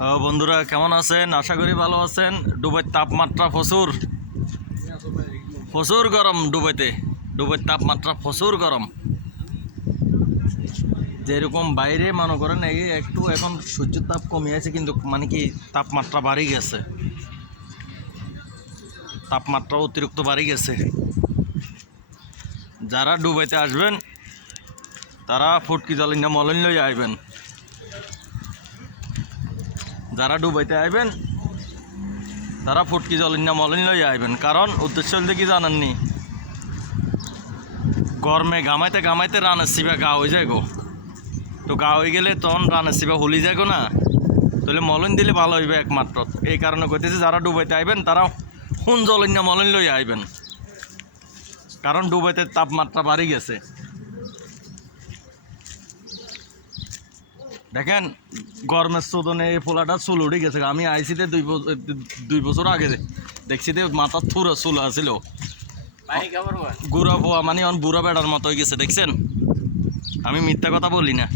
বন্ধুরা কেমন আছেন? আশা করি ভালো আছেন। দুবাইয়ের তাপমাত্রা প্রচুর প্রচুর গরম। দুবাইয়ের তাপমাত্রা প্রচুর গরম। যেরকম বাইরে মনে করেন এই একটু এখন সূর্যের তাপ কমে আছে, কিন্তু মানে কি তাপমাত্রা বাড়ি গেছে, তাপমাত্রা অতিরিক্ত বাড়ি গেছে। যারা দুবাইতে আসবেন তারা ফুটকি জলিনা মলিন লই আইবেন। যারা দুবাইতে আইবেন তারা ফুটকি জলিনা মলিন লই আইবেন। কারণ উদ্দেশ্য হলে কি জানেননি, গরমে ঘামাইতে ঘামাইতে রানের সিবা গা হয়ে যায় গো। তো গা হয়ে গেলে তখন রানের সিবা হুলি যায় গো না, তাহলে মলিন দিলে ভালো হইবে একমাত্র। এই কারণে কইতেছি যারা দুবাইতে আইবেন তারা হুন জলিনা মলিন লই আইবেন, কারণ দুবাইতে তাপমাত্রা বাড়ি গেছে। দেখেন গরমের চোদনে এই পোলাটা চুল উঠে গেছে। আমি আইসিতে 2 বছর আগে দেখছি যে মাথার থুরা চুল আছিল, গুড়া পোয়া মানে বুড়া বেড়ার মতো হয়ে গেছে। দেখছেন, আমি মিথ্যা কথা বলি না।